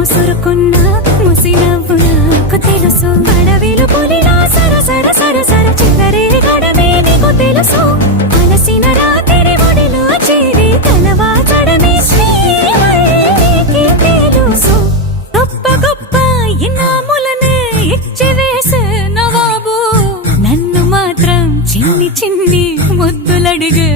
ముసురుకున్న ముసినవ్వు నాకు తెలుసు. అడవిలు పులిలా సరసర సరసర చిల్లరే గడమే నీకు తెలుసు. అలసిన రాత్రి ఒడిలో చేరి తలవాచడమే శ్రీవల్లికి తెలుసు. గొప్ప గొప్ప ఇనాములనే ఇచ్చివేసే నవాబు నన్ను మాత్రం చిన్ని చిన్ని ముద్దులడిగే